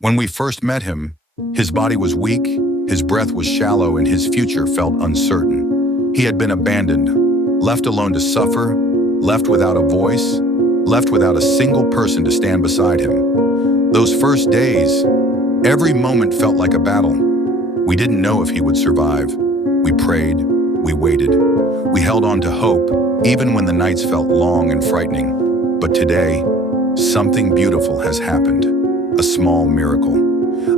When we first met him, his body was weak, his breath was shallow, and his future felt uncertain. He had been abandoned, left alone to suffer, left without a voice, left without a single person to stand beside him. Those first days, every moment felt like a battle. We didn't know if he would survive. We prayed, we waited, we held on to hope, even when the nights felt long and frightening. But today, something beautiful has happened, a small miracle.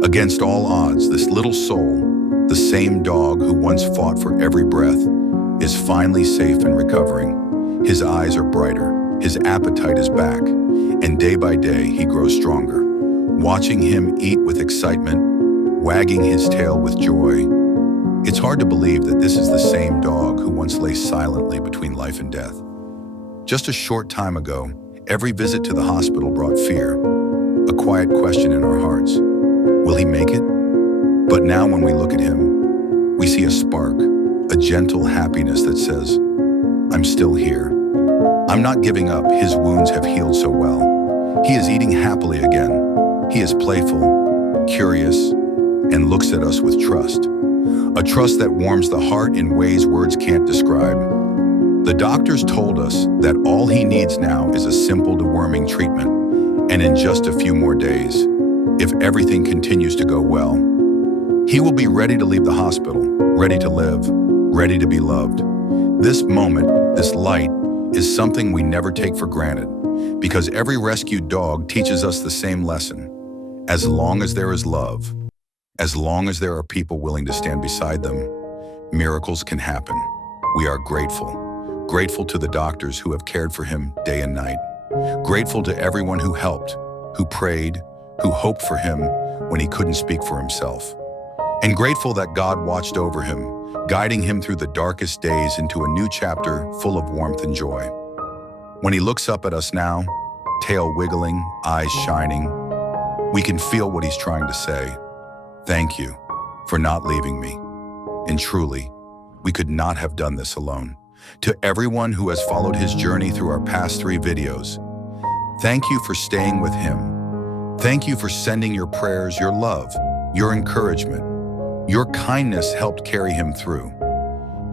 Against all odds, this little soul, the same dog who once fought for every breath, is finally safe and recovering. His eyes are brighter, his appetite is back, and day by day he grows stronger. Watching him eat with excitement, wagging his tail with joy, it's hard to believe that this is the same dog who once lay silently between life and death. Just a short time ago, every visit to the hospital brought fear, a quiet question in our hearts. Will he make it? But now when we look at him, we see a spark, a gentle happiness that says, I'm still here. I'm not giving up. His wounds have healed so well. He is eating happily again. He is playful, curious, and looks at us with trust. A trust that warms the heart in ways words can't describe. The doctors told us that all he needs now is a simple deworming treatment, and in just a few more days, if everything continues to go well, he will be ready to leave the hospital, ready to live, ready to be loved. This moment, this light, is something we never take for granted, because every rescued dog teaches us the same lesson. As long as there is love, as long as there are people willing to stand beside them, miracles can happen. We are grateful. Grateful to the doctors who have cared for him day and night. Grateful to everyone who helped, who prayed, who hoped for him when he couldn't speak for himself. And grateful that God watched over him, guiding him through the darkest days into a new chapter full of warmth and joy. When he looks up at us now, tail wiggling, eyes shining, we can feel what he's trying to say. Thank you for not leaving me. And truly, we could not have done this alone. To everyone who has followed his journey through our past 3 videos, thank you for staying with him. Thank you for sending your prayers, your love, your encouragement. Your kindness helped carry him through.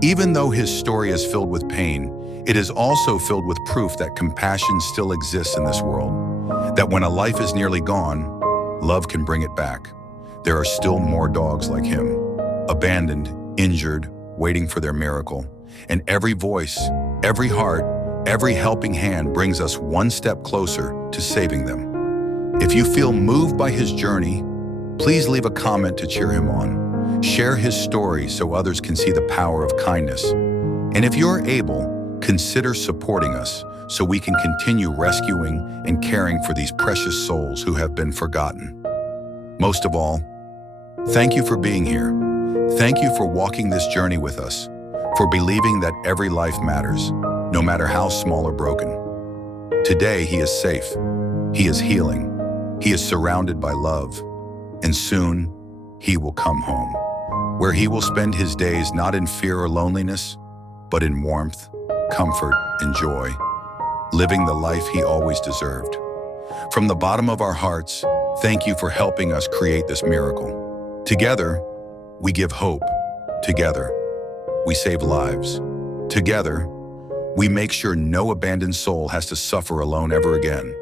Even though his story is filled with pain, it is also filled with proof that compassion still exists in this world. That when a life is nearly gone, love can bring it back. There are still more dogs like him, abandoned, injured, waiting for their miracle. And every voice, every heart, every helping hand brings us one step closer to saving them. If you feel moved by his journey, please leave a comment to cheer him on. Share his story so others can see the power of kindness. And if you're able, consider supporting us so we can continue rescuing and caring for these precious souls who have been forgotten. Most of all, thank you for being here. Thank you for walking this journey with us, for believing that every life matters, no matter how small or broken. Today, he is safe. He is healing. He is surrounded by love. And soon, he will come home, where he will spend his days not in fear or loneliness, but in warmth, comfort, and joy, living the life he always deserved. From the bottom of our hearts, thank you for helping us create this miracle. Together, we give hope. Together, we save lives. Together, we make sure no abandoned soul has to suffer alone ever again.